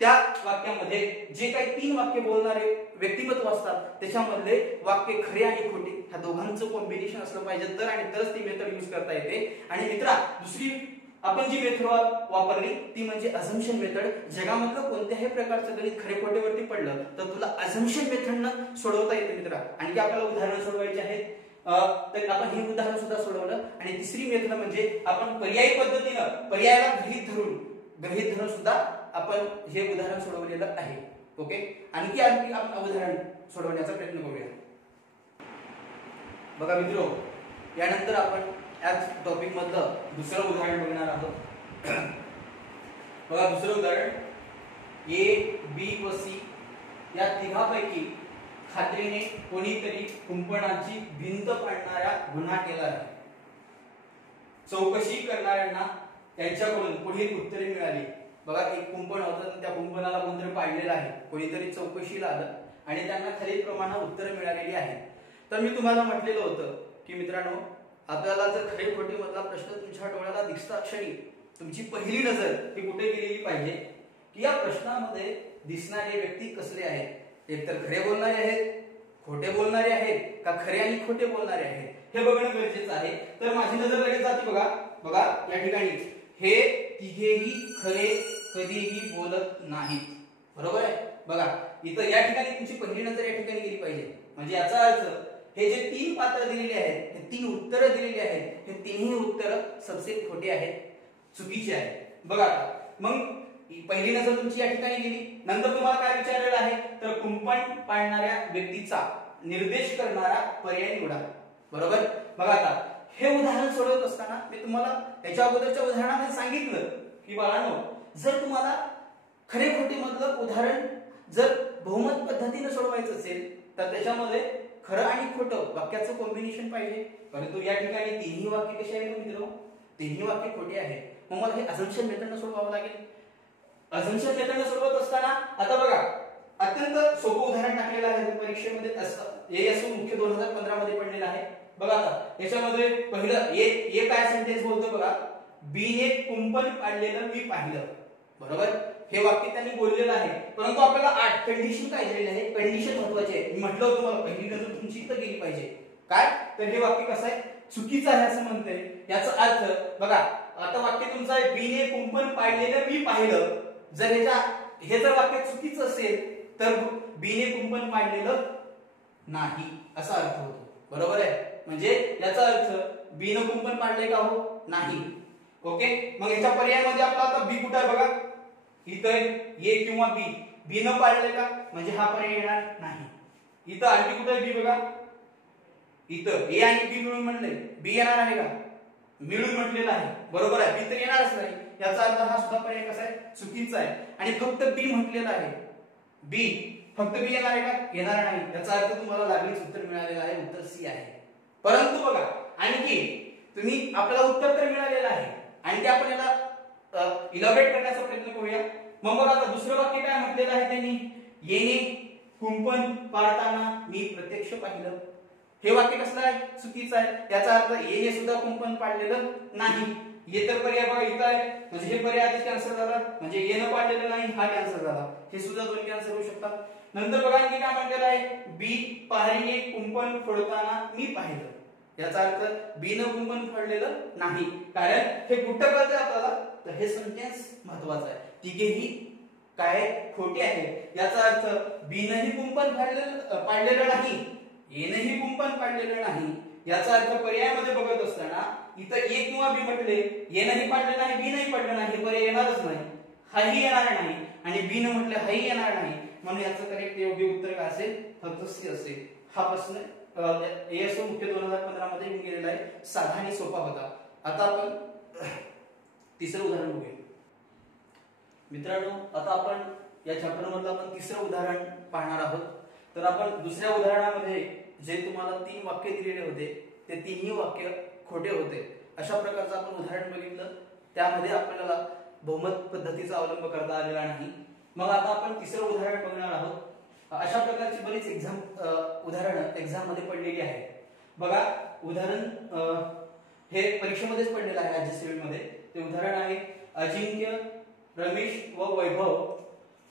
त्या वाक्यामध्ये जे काही 3 वाक्य बोलणारे व्यक्तिमत्व असतात त्याच्यामधले वाक्य खरे आणि खोटे ह्या दोघांचं कॉम्बिनेशन असलं पाहिजे, तर आणि तरच ती मेथड यूज करता येते. आणि मित्रा दुसरी आपण जी मेथड वापरली ती म्हणजे अझम्पशन मेथड. जगामधलं कोणत्याही प्रकारचं गणित खरे खोटेवरती पडलं तर तुला अझम्पशन मेथडनं सोडवता येते मित्रा. आणखी आपल्याला उदाहरणं सोडवायची आहेत, तर आपण हे उदाहरण सुद्धा सोडवलं. आणि तिसरी मेथड म्हणजे आपण पर्यायी पद्धतीनं पर्यायाला गृहीत धरून सुद्धा आपण हे उदाहरण सोडवलेलं आहे. ओके. आणखी आपण उदाहरण सोडवण्याचा प्रयत्न करूया. बघा मित्रो, यानंतर आपण याच टॉपिक मधलं दुसरं उदाहरण बघणार आहोत. बघा दुसरं उदाहरण, ए बी व सी या तिघांपैकी खात्रीने कोणीतरी कुंपणाची भिंत पाडणारा गुन्हा केला आहे. चौकशी करणाऱ्यांना त्यांच्याकडून पुढील उत्तरे मिळाली. बघा एक कुंपण होतं, त्या कुंपणाला कोणतरी पाडलेलं आहे, कोणीतरी चौकशीला आलं आणि त्यांना खालीलप्रमाणे उत्तरे मिळालेली आहेत. तर मी तुम्हाला म्हटलेलं होतं की मित्रांनो, आपल्याला जर खरे खोटे मधला प्रश्न तुमच्या डोळ्याला दिसता क्षणी तुमची पहिली नजर ही कुठे गेलेली पाहिजे की या प्रश्नामध्ये दिसणारे व्यक्ती कसले आहेत, एकतर खरे बोलणारे आहेत, खोटे बोलणारे आहेत का खरे आणि खोटे बोलणारे आहेत हे बघणं गरजेचं आहे. तर माझी नजर लगेच जाते बघा बघा या ठिकाणी हे तिघेही खरे कधीही बोलत नाहीत. बरोबर आहे. बघा इथं या ठिकाणी तुमची पहिली नजर या ठिकाणी गेली पाहिजे. म्हणजे याचा अर्थ हे जे तीन पात्र दिलेले आहेत, हे तीन उत्तरं दिलेली आहेत, हे तिन्ही उत्तरं सबसे खोटे आहेत, चुकीचे आहेत. बघा मग पहिली नजर तुमची या ठिकाणी गेली. नंतर तुम्हाला काय विचारलेलं आहे तर कुंपण पाळणाऱ्या व्यक्तीचा निर्देश करणारा पर्याय निवडा. बरोबर. बघा आता हे उदाहरण सोडवत असताना मी तुम्हाला त्याच्या अगोदरच्या उदाहरणामध्ये सांगितलं की बाळांनो जर तुम्हाला खरे खोटे मधलं उदाहरण जर बहुमत पद्धतीने सोडवायचं असेल तर त्याच्यामध्ये खरं आणि खोटं वाक्याचं कॉम्बिनेशन पाहिजे. परंतु या ठिकाणी तिन्ही वाक्य कशी आहेत मित्र, तिन्ही वाक्य खोटे आहेत. मग मला हे अझम्पशन मेथडने सोडवावं लागेल. अझम्पशन मेथडने सोडवत असताना आता बघा अत्यंत सोपं उदाहरण टाकलेलं आहे परीक्षेमध्ये, असं ASU मुख्य 2015 मध्ये पडलेलं आहे. बघा आता याच्यामध्ये पहिलं ए काय सेंटेन्स बोलतो बघा, बीने कुंपण पाडलेलं मी पाहिलं. बरोबर. हे वाक्य त्यांनी बोललेलं आहे. परंतु आपल्याला 8 कंडिशन काय दिलेली आहे, कंडिशन महत्त्वाची आहे. मी म्हटलं होतं मला पहिली नजर तुमची इथं गेली पाहिजे. काय तर हे वाक्य कसं आहे, चुकीचं आहे असं म्हणते. याचा अर्थ बघा आता वाक्य तुमचं आहे बीने कुंपण पाडलेलं मी पाहिलं. जर हे जर वाक्य चुकीचं असेल तर बीने कुंपण पाडलेलं नाही असा अर्थ होतो. बरोबर आहे. म्हणजे याचा अर्थ बीने कुंपण पाडले का हो नाही. ओके. मग याच्या पर्यायामध्ये आपला आता बी कुठे आहे बघा, इथं ए किंवा बी. बी न पाडले का म्हणजे हा पर्याय येणार नाही. इथं आणखी कुठे आहे बी बघा, इथं ए आणि बी मिळून म्हणले बी येणार आहे का, मिळून म्हटलेलं आहे. बरोबर आहे. बी तर येणारच नाही. याचा अर्थ हा सुद्धा पर्याय कसा आहे, चुकीचा आहे. आणि फक्त बी म्हटलेलं आहे, बी फक्त बी येणार आहे का, येणार नाही. याचा अर्थ तुम्हाला लागलीच उत्तर मिळालेलं आहे, उत्तर सी आहे. परंतु बघा आणखी तुम्ही आपल्याला उत्तर तर मिळालेलं आहे आणि ते आपण याला इलॅबोरेट करण्याचा प्रयत्न करूया. मग बघा आता दुसरं वाक्य काय म्हटलेलं आहे त्यांनी, येणे कुंपण पाडताना मी प्रत्यक्ष पाहिलं. हे वाक्य कसलं आहे, चुकीचं आहे. याचा अर्थ येणे सुद्धा कुंपण पाडलेलं नाही. ये तर पर्याय बघा इथं आहे म्हणजे हे पर्याय आधीच कॅन्सल झाला, म्हणजे येणं पाडलेलं नाही हा कॅन्सल झाला. हे सुद्धा दोन कॅन्सल होऊ शकतात. नंतर बघा आणखी काय म्हटलेलं आहे, बी पहारीने कुंपण फोडताना मी पाहिलं. याचा अर्थ बी न कुंपण फोडलेलं नाही. कारण हे कुठं कळतंय आपल्याला तर हे सेंटेन्स महत्वाचं आहे. तिघेही काय खोटे आहे. याचा अर्थ बी नही कुंपण पाडलेलं नाही, ए नही कुंपण पाडलेलं नाही. याचा अर्थ पर्यायामध्ये बघत असताना इथं ए किंवा बी म्हटले, ए नाही पाडले नाही, बी नाही पाडलं नाही, पर्याय येणारच नाही, हाही येणार नाही. आणि बी न म्हटले हाही येणार नाही. म्हणून याचं करेक्ट योग्य उत्तर काय असेल, फक्त सी असेल. हा प्रश्न ASU मुख्य 2015 मध्ये येऊन गेलेला आहे. साधा आणि सोपा होता. आता आपण तिसरं उदाहरण बघूया मित्रांनो. आता आपण या चॅप्टर मधलं आपण तिसरं उदाहरण पाहणार आहोत. तर आपण दुसऱ्या उदाहरणामध्ये जे तुम्हाला 3 वाक्य दिलेले होते ते तिन्ही वाक्य खोटे होते. अशा प्रकारचं आपण उदाहरण बघितलं. त्यामध्ये आपल्याला बहुमत पद्धतीचा अवलंब करता आलेला नाही. मग आता आपण तिसरं उदाहरण बघणार आहोत. अशा प्रकारची बरीच उदाहरणं एक्झाम मध्ये पडलेली आहेत. बघा उदाहरण हे परीक्षेमध्येच पडलेलं आहे राज्य सिव्हिल मध्ये. ते उदाहरण आहे, अजिंक्य, रमेश व वैभव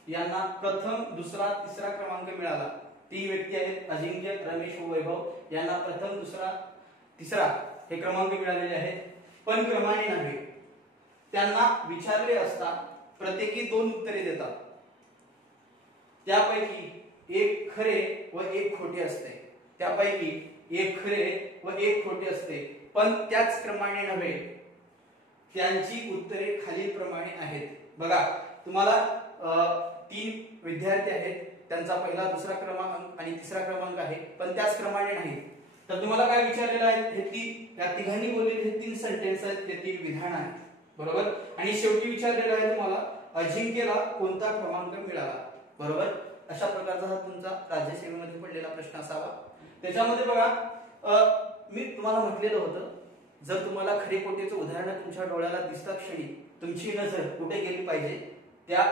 यांना प्रथम, दुसरा, तिसरा क्रमांक मिळाला. 3 व्यक्ती आहेत, अजिंक्य, रमेश व वैभव यांना प्रथम, दुसरा, तिसरा हे क्रमांक मिळालेले आहेत, पण क्रमाने नव्हे. त्यांना विचारले असता प्रत्येकी 2 उत्तरे देतात. त्यापैकी एक खरे व एक खोटे असते. त्यापैकी एक खरे व एक खोटे असते, पण त्याच क्रमाने नव्हे. त्यांची उत्तरे खालील प्रमाणे आहेत. बघा तुम्हाला 3 विद्यार्थी आहेत, त्यांचा पहिला, दुसरा क्रमांक आणि तिसरा क्रमांक आहे, पण त्याच क्रमाने नाही. तर तुम्हाला काय विचारलेलं आहे, हे या तिघांनी बोललेले हे 3 सेंटेन्स आहेत, ते 3 विधान आहेत. बरोबर. आणि शेवटी विचारलेलं आहे तुम्हाला अजिंक्यला कोणता क्रमांक मिळाला. बरोबर. अशा प्रकारचा हा तुमचा राज्य सेवेमध्ये पडलेला प्रश्न असावा. त्याच्यामध्ये बघा मी तुम्हाला म्हटलेलं होतं, जर तुम्हाला खरे खोटेचं उदाहरण तुमच्या डोळ्याला दिसता क्षणी तुमची नजर कुठे गेली पाहिजे, त्या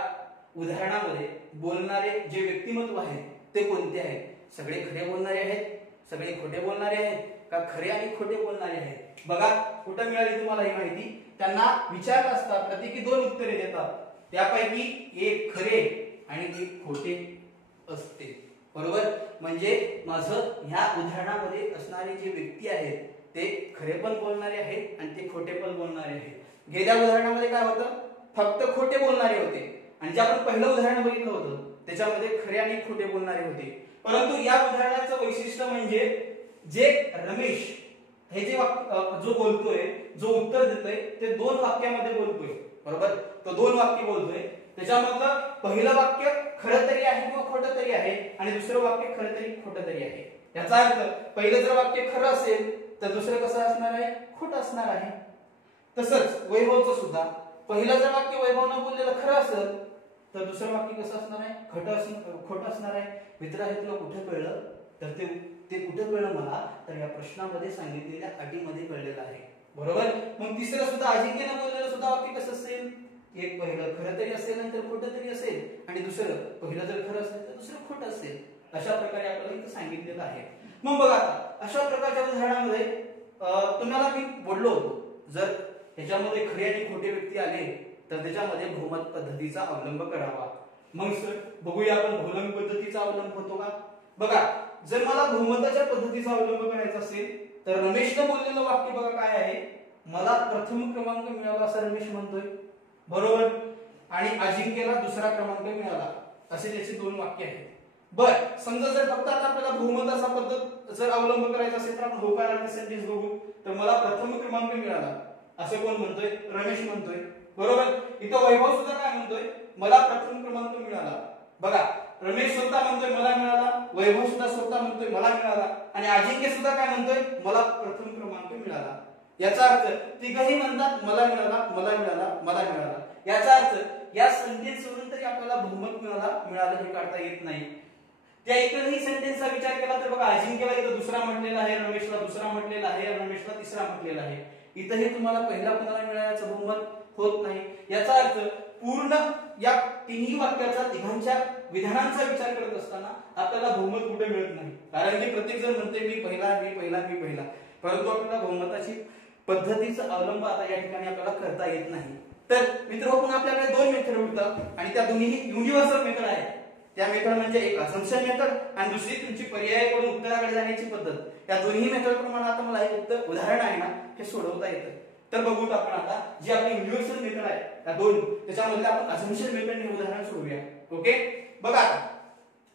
उदाहरणामध्ये बोलणारे जे व्यक्तिमत्व आहेत ते कोणते आहेत. सगळे खरे बोलणारे आहेत, सगळे खोटे बोलणारे आहेत का खरे आणि खोटे बोलणारे आहेत? बघा कुठं मिळाली तुम्हाला ही माहिती? त्यांना विचारलं असता प्रत्येकी 2 उत्तरे देतात, त्यापैकी एक खरे आणि एक खोटे असते, बरोबर? म्हणजे माझं ह्या उदाहरणामध्ये असणारे जे व्यक्ती आहेत ते खरे पण बोलणारे आहेत आणि ते खोटे पण बोलणारे आहेत। गेल्या उदाहरणामध्ये काय होतं? फक्त खोटे बोलणारे होते आणि जे आपण पहिलं उदाहरण बघितलं होतं त्याच्यामध्ये खरे आणि खोटे बोलणारे होते। परंतु या उदाहरणाचं वैशिष्ट्य म्हणजे जे रमेश हे जे जो बोलतोय, जो उत्तर देतोय ते 2 वाक्यामध्ये बोलतोय, बरोबर? तो 2 वाक्य बोलतोय, त्याच्यामधलं पहिलं वाक्य खरं तरी आहे किंवा खोटं तरी आहे आणि दुसरं वाक्य खरं तरी खोटं तरी आहे। याचा अर्थ पहिलं जर वाक्य खरं असेल तर दुसरं कसं असणार आहे? खोटं असणार आहे। तसंच वैभवचं सुद्धा पहिलं जर वाक्य वैभवनं बोललेलं खरं असेल तर दुसरं वाक्य कसं असणार आहे? खोटं असणार आहे। मित्र हे तुला कुठे कळलं? तर ते कुठे कळलं मला? तर या प्रश्नामध्ये सांगितलेल्या अटीमध्ये कळलेलं आहे, बरोबर? मग तिसरं सुद्धा अजिंक्यनं बोललेलं सुद्धा वाक्य कसं असेल? एक पहिलं खरं तरी असेल नंतर खोटं तरी असेल आणि दुसरं पहिलं जर खरं असेल तर दुसरं खोटं असेल, अशा प्रकारे आपल्याला इथे सांगितलेलं आहे। मग बघा आता अशा प्रकारच्या उदाहरणामध्ये तुम्हाला मी बोललो होतो जर ह्याच्यामध्ये खरे आणि खोटे व्यक्ती आले तर त्याच्यामध्ये बहुमत पद्धतीचा अवलंब करावा। मग सर बघूया आपण बहुमत पद्धतीचा अवलंब होतो का? बघा जर मला बहुमताच्या पद्धतीचा अवलंब करायचा असेल तर रमेशने बोललेलं वाक्य बघा काय आहे? मला प्रथम क्रमांक मिळाला असं रमेश म्हणतोय, बरोबर? आणि अजिंक्यला दुसरा क्रमांक मिळाला, असे त्याचे 2 वाक्य आहेत। बर समजा जर फक्त आता आपल्याला बहुमताचा पद्धत जर अवलंब करायचा असेल तर आपण होकारार्थी सेंटेन्स बघू। तर मला प्रथम क्रमांक मिळाला असं कोण म्हणतोय? रमेश म्हणतोय, बरोबर? इथं वैभव सुद्धा काय म्हणतोय? मला प्रथम क्रमांक मिळाला। बघा रमेश स्वतः म्हणतोय मला मिळाला, वैभव सुद्धा स्वतः म्हणतोय मला मिळाला आणि अजिंक्य सुद्धा काय म्हणतोय? मला प्रथम क्रमांक मिळाला। याचा अर्थ तिघही म्हणतात मला मिळाला, मला मिळाला, मला मिळाला। याचा अर्थ या सेंटेन्स वरून तरी आपल्याला बहुमत मिळालं हे काढता येत नाही। त्या एकही सेंटेन्सचा विचार केला तर बघा अजिंक्यला इथं दुसरा म्हटलेला आहे, रमेशला दुसरा म्हटलेला आहे, रमेशला तिसरा म्हटलेला आहे। इथंही तुम्हाला पहिला कोणाला मिळाल्याचं बहुमत होत नाही। याचा अर्थ पूर्ण या तिन्ही वाक्याचा तिघांच्या विधानांचा विचार करत असताना आपल्याला बहुमत कुठे मिळत नाही, कारण की प्रत्येक जण म्हणते मी पहिला, मी पहिला, मी पहिला, परंतु आपल्याला बहुमताची पद्धतीचा अवलंब आता या ठिकाणी आपल्याला करता येत नाही। तर मित्र पण आपल्याकडे 2 मेथड उरतात आणि त्या दोन्ही युनिव्हर्सल मेथड आहेत। त्या मेथड म्हणजे एक असम्पशन मेथड आणि दुसरी तुमची पर्याय करून उत्तराकडे जाण्याची पद्धत। या दोन्ही मेथड प्रमाणे आता मला हे उदाहरण आहे ना हे सोडवता येतं। तर बघूत आपण आता जी आपली युनिव्हर्सल मेथड आहे त्या 2 त्याच्यामध्ये आपण असम्पशन मेथडने उदाहरण सोडवूया। ओके बघा आता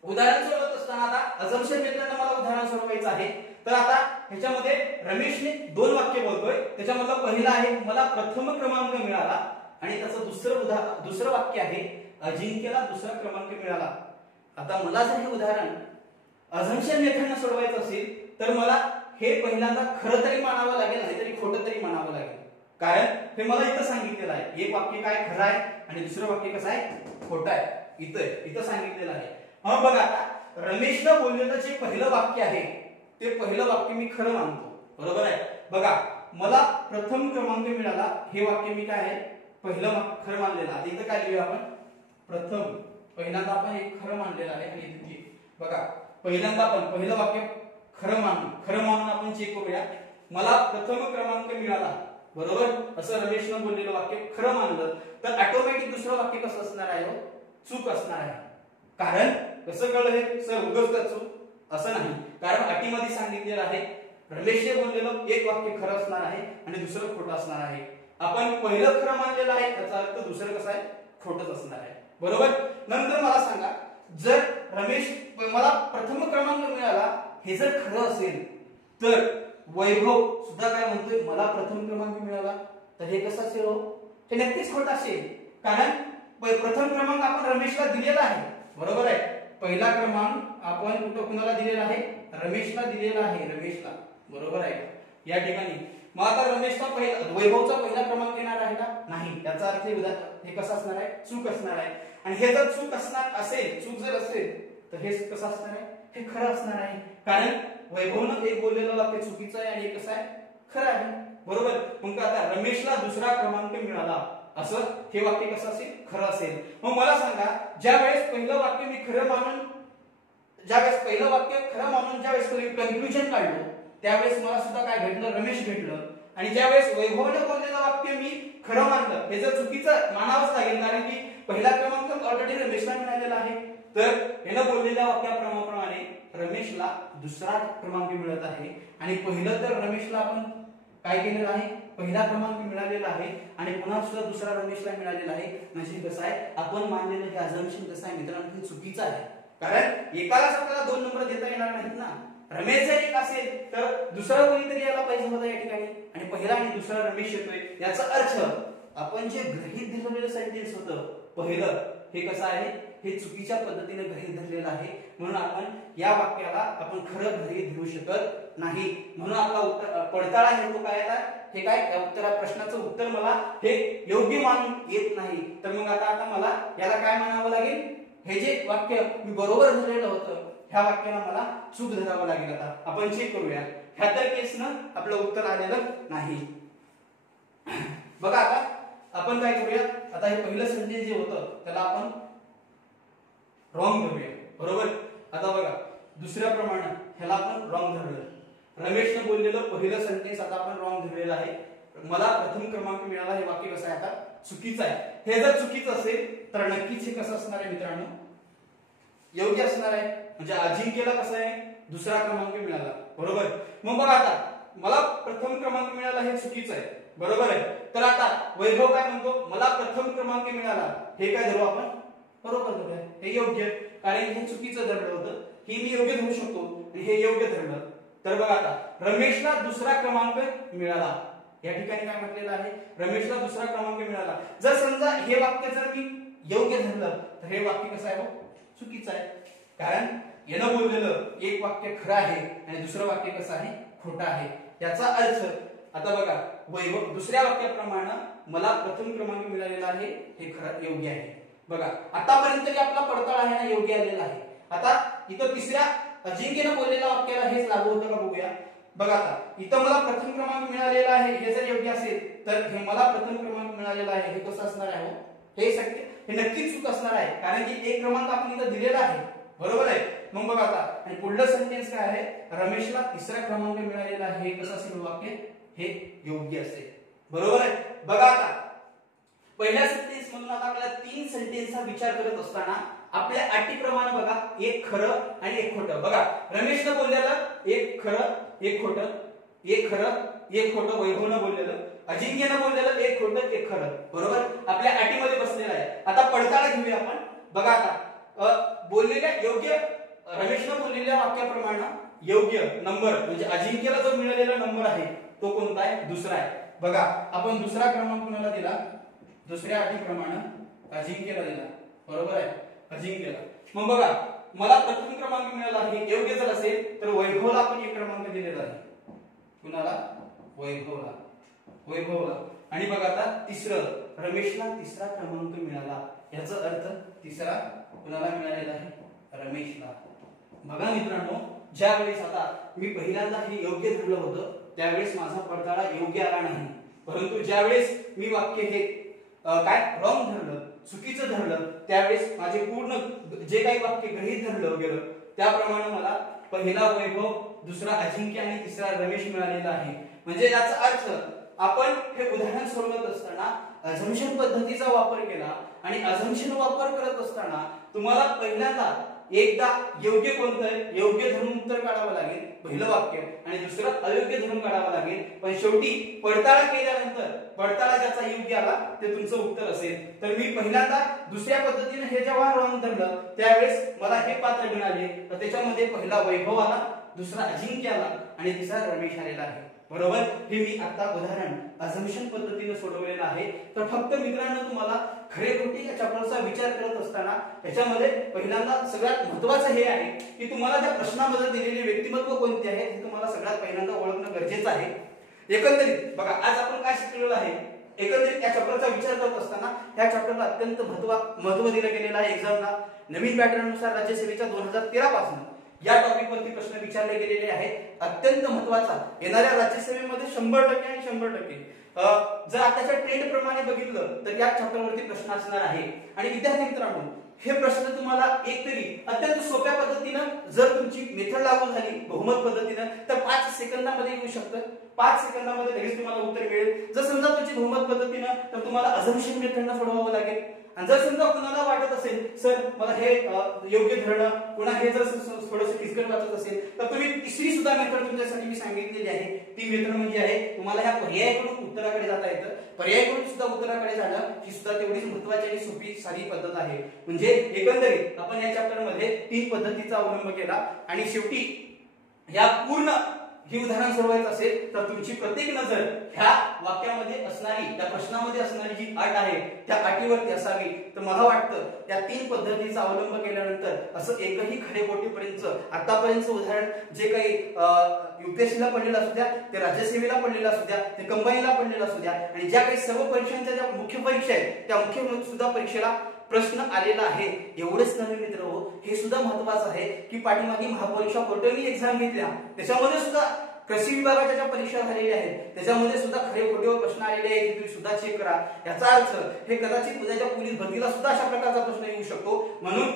उदाहरण सोडवत असताना आता असम्पशन मेथडने मला उदाहरण सोडवायचं आहे। तर आता ह्याच्यामध्ये रमेशने 2 वाक्य बोलतोय, त्याच्यामधलं पहिलं आहे मला प्रथम क्रमांक मिळाला आणि त्याचं दुसरं वाक्य आहे अजिंक्यला दुसरा क्रमांक मिळाला। आता मला जर हे उदाहरण असम्पशन मेथडने सोडवायचं असेल तर मला हे पहिल्यांदा खरं तरी मानावं लागेल नाहीतरी खोटं तरी मानावं लागेल, कारण हे मला इथं सांगितलेलं आहे एक वाक्य काय खरं आहे आणि दुसरं वाक्य कसं आहे खोटं आहे, इथं सांगितलेलं आहे। मग बघा आता रमेशने बोललेलं जे पहिलं वाक्य आहे ते पहिलं वाक्य मी खरं मानतो, बरोबर आहे? बघा मला प्रथम क्रमांक मिळाला हे वाक्य मी काय आहे पहिलं खरं मानलेलं आहे। इथं काय लिहूया आपण? प्रथम, पहिल्यांदा आपण एक खरं मानलेलं आहे आणि इथे बघा पहिल्यांदा आपण पहिलं वाक्य खरं मानून आपण चेक करूया। मला प्रथम क्रमांक मिळाला, बरोबर असं रमेशने बोललेलं वाक्य खरं मानलं तर ऑटोमॅटिक दुसरं वाक्य कसं असणार आहे? चूक असणार आहे। कारण कसं कळलं हे सर? उगाच का चूक असं नाही, कारण अटीमध्ये सांगितलेलं आहे रमेशने बोललेलं एक वाक्य खरं असणार आहे आणि दुसरं खोटं असणार आहे। आपण पहिलं खरं मानलेलं आहे याचा अर्थ दुसरं कसं आहे? खोटंच असणार आहे, बरोबर? नंतर मला सांगा जर रमेश मला प्रथम क्रमांक मिळाला हे जर खरं असेल तर वैभव सुद्धा काय म्हणतोय मला प्रथम क्रमांक मिळाला, तर हे कसं असेल? हे नक्कीच खोटं असेल, कारण प्रथम क्रमांक आपण रमेशला दिलेला आहे, बरोबर आहे? पहिला क्रमांक आपण कुणाला दिलेला आहे? रमेशला दिलेला आहे, रमेशला, बरोबर आहे या ठिकाणी। मग आता रमेशचा वैभवचा पहिला क्रमांक येणार आहे का? नाही, याचा अर्थ हे कसं असणार आहे? चूक असणार आहे। आणि हे जर चूक असणार असेल, चूक जर असेल तर हे कसं असणार आहे? हे खरं असणार आहे, कारण वैभवनं एक बोललेलं वाक्य चुकीचं आहे आणि एक कसं आहे? खरं आहे, बरोबर? मग आता रमेशला दुसरा क्रमांक मिळाला असं हे वाक्य कसं असेल? खरं असेल। मग मला सांगा ज्या वेळेस पहिलं वाक्य मी खरं मानून ज्यावेळेस पहिलं वाक्य खरं मानून ज्यावेळेस कन्क्लुजन काढलं त्यावेळेस मला सुद्धा काय भेटलं, रमेश भेटलं. आणि ज्यावेळेस वैभवने बोललेलं वाक्य मी खरं मानलं, हे जर चुकीचं मानावंच लागेल, कारण की पहिला क्रमांक ऑलरेडी रमेशला मिळालेला आहे. तर यानं बोललेल्या वाक्याप्रमाणे रमेशला दुसरा क्रमांक मिळत आहे. आणि पहिलं तर रमेशला आपण काय केलेलं आहे, पहिला क्रमांक मिळालेला आहे आणि पुन्हा सुद्धा दुसरा रमेशला मिळालेला आहे. म्हणजे कसं आहे, आपण मानलेलं हे अझम्पशन कसं आहे मित्रांनो, हे चुकीचं आहे. कारण एकालाच आपल्याला 2 नंबर देता येणार नाहीत ना. रमेश जर एक असेल तर दुसरा कोणीतरी यायला पाहिजे होता या ठिकाणी, आणि पहिला आणि दुसरा रमेश येतोय. याचा अर्थ आपण जे गृहीत धरलेलं सेंटेन्स होतं पहिलं, हे कसं आहे, हे चुकीच्या पद्धतीने गृहीत धरलेलं आहे. म्हणून आपण या वाक्याला आपण खरं गृहीत धरू शकत नाही. म्हणून आपला उत्तर पडताळा हेतू काय आहे, हे काय उत्तरा प्रश्नाचं उत्तर मला हे योग्य मानून येत नाही. तर मग आता मला याला काय म्हणावं लागेल, हे जे वाक्य मी बरोबर धरलेलं होतं ह्या वाक्याला मला चूक धरावं लागेल. आता आपण चेक करूया, ह्या तर केसनं आपलं उत्तर आलेलं नाही. बघा आता आपण काय करूया, आता हे पहिलं सेंटेन्स जे होतं त्याला आपण रॉंग धरूया, बरोबर. आता बघा दुसऱ्या प्रमाणे ह्याला आपण रॉंग धरलं. रमेशने बोललेलं पहिलं सेंटेन्स आता आपण रॉंग धरलेलं आहे. मला प्रथम क्रमांक मिळाला, हे वाक्य कसं आहे आता चुकीचं आहे. हे जर चुकीचं असेल तर नक्कीच हे कसं असणार आहे मित्रांनो, योग्य असणार आहे. म्हणजे अजिंक्यला कसं आहे, दुसरा क्रमांक मिळाला, बरोबर. मग बघा आता मला प्रथम क्रमांक मिळाला हे चुकीचं आहे, बरोबर आहे. तर आता वैभव काय म्हणतो, मला प्रथम क्रमांक मिळाला, हे काय धरू आपण, बरोबर धरूया, हे योग्य. कारण हे चुकीचं धरलं होतं, हे मी योग्य धरू शकतो आणि हे योग्य धरलं. तर बघा आता रमेशला दुसरा क्रमांक मिळाला, या ठिकाणी काय म्हटलेलं आहे, रमेशला दुसरा क्रमांक मिळाला. जर समजा हे वाक्य जर मी योग्य धरलं तर हे वाक्य कसं आहे, चुकीचं आहे. कारण यानं बोललेलं एक वाक्य खरं आहे आणि दुसरं वाक्य कसं आहे, खोटं आहे. याचा अर्थ आता बघा वैभव दुसऱ्या वाक्याप्रमाणे मला प्रथम क्रमांक मिळालेला आहे, हे खरं योग्य आहे. बघा आतापर्यंत जे आपला पडताळ आहे ना योग्य आलेला आहे. आता इथं तिसऱ्या अजिंक्यनं बोललेल्या वाक्याला हेच लागू होतं का बघूया. बघा आता इथं मला प्रथम क्रमांक मिळालेला आहे, हे जर योग्य असेल तर हे मला प्रथम क्रमांक मिळालेला आहे, हे कसं असणार आहे, हे सत्य, हे नक्कीच चूक असणार आहे. कारण की एक क्रमांक आपण इथं दिलेला आहे, बरोबर आहे. मग बघा आता आणि पुढलं सेंटेन्स काय आहे, रमेशला तिसरा क्रमांक मिळालेला आहे, हे कसं असेल वाक्य, हे योग्य असेल, बरोबर आहे. बघा आता पहिल्या सेंटेन्स मधून आता आपल्याला 3 सेंटेन्सचा विचार करत असताना आपल्या अटीप्रमाणे बघा एक खरं आणि एक खोटं. बघा रमेशनं बोललेलं एक खरं एक खोटं, एक खरं एक खोटं वैभवनं बोललेलं, अजिंक्यनं बोललेलं एक खोटं एक खरं, बरोबर आपल्या अटीमध्ये बसलेलं आहे. आता पडताळा घेऊया आपण. बघा आता बोललेल्या योग्य रमेशनं बोललेल्या वाक्याप्रमाणे योग्य नंबर म्हणजे अजिंक्यला जो मिळालेला नंबर आहे तो कोणता आहे, दुसरा आहे. बघा आपण दुसरा क्रमांक कोणाला दिला, दुसऱ्या अटीप्रमाणे अजिंक्यला दिला, बरोबर आहे, अजिंक्यला. मग बघा मला प्रथम क्रमांक मिळाला आहे, योग्य जर असेल तर वैभवला आपण एक क्रमांक दिलेला आहे, कुणाला, वैभवला, वैभवला. आणि बघा आता तिसरं रमेशला तिसरा क्रमांक मिळाला, याचा अर्थ तिसरा कुणाला मिळालेला आहे, रमेशला. बघा मित्रांनो ज्या वेळेस आता मी पहिल्यांदा हे योग्य धरलं होतं त्यावेळेस माझा पडताळा योग्य आला नाही. परंतु ज्या वेळेस मी वाक्य हे काय रॉंग धरलं, चुकीचं धरलं, त्यावेळेस माझे पूर्ण जे काही वाक्य गृहीत धरलं गेलं त्याप्रमाणे मला पहिला वैभव, दुसरा अजिंक्य आणि तिसरा रमेश मिळालेला आहे. म्हणजे याचा अर्थ आपण हे उदाहरण सोडवत असताना अझम्पशन पद्धतीचा वापर केला आणि अझम्पशन वापर करत असताना तुम्हाला पहिल्यांदा एकदा योग्य कोणतं आहे योग्य धरून उत्तर काढावं लागेल पहिलं वाक्य, आणि दुसरं अयोग्य धरून काढावं लागेल. पण शेवटी पडताळा केल्यानंतर पडताळा ज्याचा योग्य आला ते तुमचं उत्तर असेल. तर मी पहिल्यांदा दुसऱ्या पद्धतीने हे जेव्हा रॉंग धरलं त्यावेळेस मला हे पात्र मिळाले, तर त्याच्यामध्ये पहिला वैभव आला, दुसरा अजिंक्य आला आणि तिसरा रमेश आलेला आहे, बरोबर. हे मी आता उदाहरण अझम्पशन पद्धतीने सोडवलेलं आहे. तर फक्त मित्रांनो तुम्हाला खरे खोटे या चॅप्टरचा विचार करत असताना याच्यामध्ये पहिल्यांदा सगळ्यात महत्त्वाचं हे आहे की तुम्हाला त्या प्रश्नामध्ये दिलेले व्यक्तिमत्व कोणते आहेत हे तुम्हाला सगळ्यात पहिल्यांदा ओळखणं गरजेचं आहे. एकंदरीत बघा आज आपण काय शिकलेलो आहे, एकंदरीत या चॅप्टरचा विचार करत असताना या चॅप्टरला अत्यंत महत्त्व दिलं गेलेलं आहे. एक्झामला नवीन पॅटर्ननुसार राज्यसेवेच्या 2013 पासून या टॉपिक वरती प्रश्न विचारले गेलेले आहेत. अत्यंत महत्त्वाचा येणाऱ्या राज्यसेवेमध्ये 100% आणि 100%. जर आताच्या ट्रेंड प्रमाणे बघितलं तर या चॅप्टर वरती प्रश्न असणार आहे. आणि विद्यार्थी मित्रांनो हे प्रश्न तुम्हाला एकतरी अत्यंत सोप्या पद्धतीने पद्धतीनं जर तुमची मेथड लागू झाली बहुमत पद्धतीनं तर 5 सेकंदामध्ये येऊ शकतं. 5 सेकंदामध्ये लगेच तुम्हाला उत्तर मिळेल. जर समजा तुमची बहुमत पद्धतीनं तर तुम्हाला अझम्पशन मेथडनं सोडवावं लागेल. आणि जर समजा कुणाला वाटत असेल सर मला हे योग्य धरणं पुन्हा हे जर थोडंसं किचकट वाटत असेल तर तुम्ही तिसरी सुद्धा मेथड तुमच्यासाठी मी सांगितलेली आहे. ती मेथड म्हणजे आहे तुम्हाला ह्या पर्यायाकडून उत्तराकडे जाता येतं. पर्यायाकडून सुद्धा उत्तराकडे जाणं ही सुद्धा तेवढीच महत्त्वाची आणि सोपी साधी पद्धत आहे. म्हणजे एकंदरीत आपण या चॅप्टर मध्ये 3 पद्धतीचा अवलंब केला आणि शेवटी ह्या पूर्ण ही उदाहरण सोडवायचं असेल तर तुमची प्रत्येक नजर ह्या वाक्यामध्ये असणारी त्या प्रश्नामध्ये असणारी जी अट आहे त्या अटीवरती असावी. तर मला वाटतं त्या 3 पद्धतीचा अवलंब केल्यानंतर असं एकही खडेपोटीपर्यंत आतापर्यंत उदाहरण जे काही युपीएससीला पडलेलं असू द्या ते राज्यसेवेला पडलेलं असू द्या ते कंबाईनला पडलेलं असू द्या आणि ज्या काही सर्व परीक्षांच्या ज्या मुख्य परीक्षा आहेत त्या मुख्य सुद्धा परीक्षेला प्रश्न आलेला आहे. एवढेच नव्हे मित्र हो, हे सुद्धा महत्वाचं आहे की पाठीमागे महापरीक्षा पोर्टलनी एक्झाम घेतल्या त्याच्यामध्ये सुद्धा कृषी विभागाच्या ज्या परीक्षा झालेल्या आहेत त्याच्यामध्ये सुद्धा खरे खोटे प्रश्न आलेले आहेत ते तुम्ही सुद्धा चेक करा. याचा अर्थ हे कदाचित उद्याच्या पोलीस भरतीला सुद्धा अशा प्रकारचा प्रश्न येऊ शकतो. म्हणून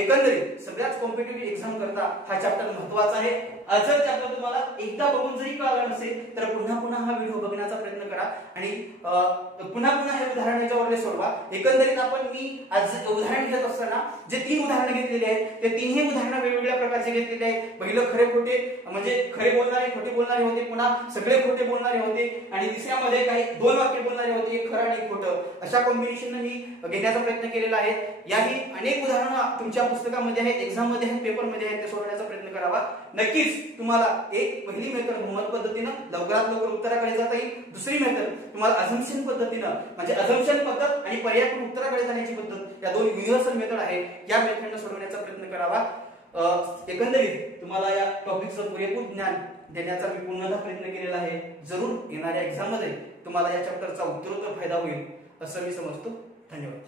एकंदरीत सगळ्याच कॉम्पिटिटिव्ह एक्झाम करता हा चॅप्टर महत्वाचा आहे. जर चॅप्टर तुम्हाला एकदा बघून जरी कळलं नसेल तर पुन्हा पुन्हा हा व्हिडिओ बघण्याचा प्रयत्न करा आणि पुन्हा पुन्हा हे उदाहरण याच्यावर सोडवा. एकंदरीत आपण मी आज उदाहरण घेत असताना जे 3 उदाहरण घेतलेले आहेत ते 3ही उदाहरण वेगवेगळ्या प्रकारचे घेतलेले आहेत. पहिलं खरे खोटे म्हणजे खरे बोलणारे खोटे बोलणारे होते, पुन्हा सगळे खोटे बोलणारे होते आणि तिसऱ्यामध्ये काही 2 वाक्य बोलणारे होते, एक खरं आणि एक खोटं. अशा कॉम्बिनेशन मी घेण्याचा प्रयत्न केलेला आहे. याही अनेक उदाहरणं तुमच्या पुस्तकामध्ये आहेत, एक्झाम मध्ये आहेत, पेपर मध्ये आहेत ते सोडवण्याचा प्रयत्न करावा. नक्कीच तुम्हाला एक पहिली मेथड बहुमत पद्धतीनं लवकरात लवकर उत्तराकडे जाता येईल. दुसरी मेथड तुम्हाला अझम्पशन पद्धतीनं म्हणजे अझम्पशन पद्धत आणि पर्यायाकडून उत्तराकडे जाण्याची पद्धत या 2 युनिव्हर्सल मेथड आहे या मेथडनं सोडवण्याचा प्रयत्न करावा. एकंदरीत तुम्हाला या टॉपिकचं पुरेपूर ज्ञान देण्याचा मी पुन्हा प्रयत्न केलेला आहे. जरूर येणाऱ्या एक्झाम मध्ये तुम्हाला या चॅप्टरचा उत्तरोत्तर फायदा होईल असं मी समजतो. धन्यवाद.